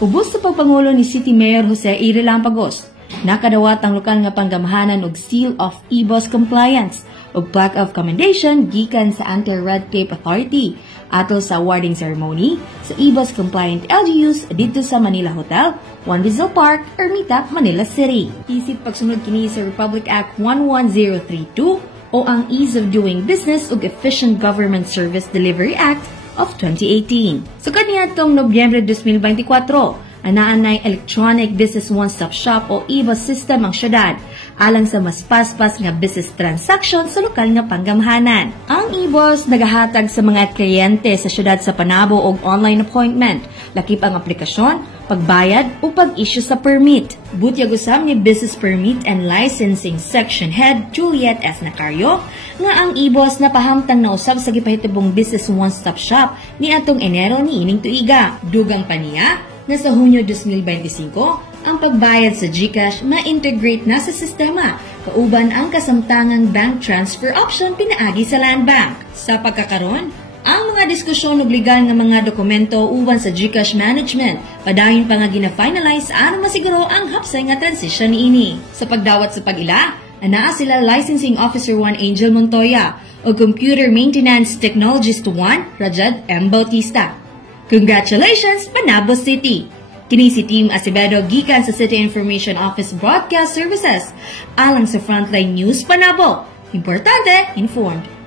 Ubos sa pagpangulo ni City Mayor Jose A. Relampagos, nakadawat ang lokal nga panggamahanan og Seal of E-Bus Compliance ug plaque of commendation gikan sa Anti-Red Tape Authority atol sa awarding ceremony sa E-Bus Compliant LGUs dito sa Manila Hotel, Juan Rizal Park, Ermita, Manila City. Isip pagsunod kini sa Republic Act 11032 o ang Ease of Doing Business ug Efficient Government Service Delivery Act of 2018. So kaniadtong Nobyembre 2024, anaanay Electronic Business One-Stop Shop o E-Bus system ang syudad alang sa mas paspas nga business transaction sa lokal nga panggamahanan. Ang E-Bus nagahatag sa mga kliyente sa syudad sa panabo og online appointment, lakip ang aplikasyon, pagbayad o pag-issue sa permit. Butyag usab ni Business Permit and Licensing Section Head Juliet S. Nacario nga ang E-Bus napahamtang na usab sa gipahitubong Business One-Stop Shop ni atong Enero ni ining tuiga. Dugang pa niya na sa Hunyo 2025, ang pagbayad sa GCash ma-integrate na sa sistema, kauban ang kasamtangang bank transfer option pinaagi sa Land Bank. Sa pagkakaron, ang mga diskusyon ug legal nga mga dokumento uban sa GCash management padayon pa nga gina-finalize aron masiguro ang hapsay nga transition niini. Sa pagdawat sa pag-ila, anaa sila Licensing Officer 1 Angel Montoya o Computer Maintenance Technologist 1 Rajad M. Bautista. Congratulations, Panabo City! Kini si Team Acevedo gikan sa City Information Office Broadcast Services alang sa Frontline News Panabo. Importante, informed.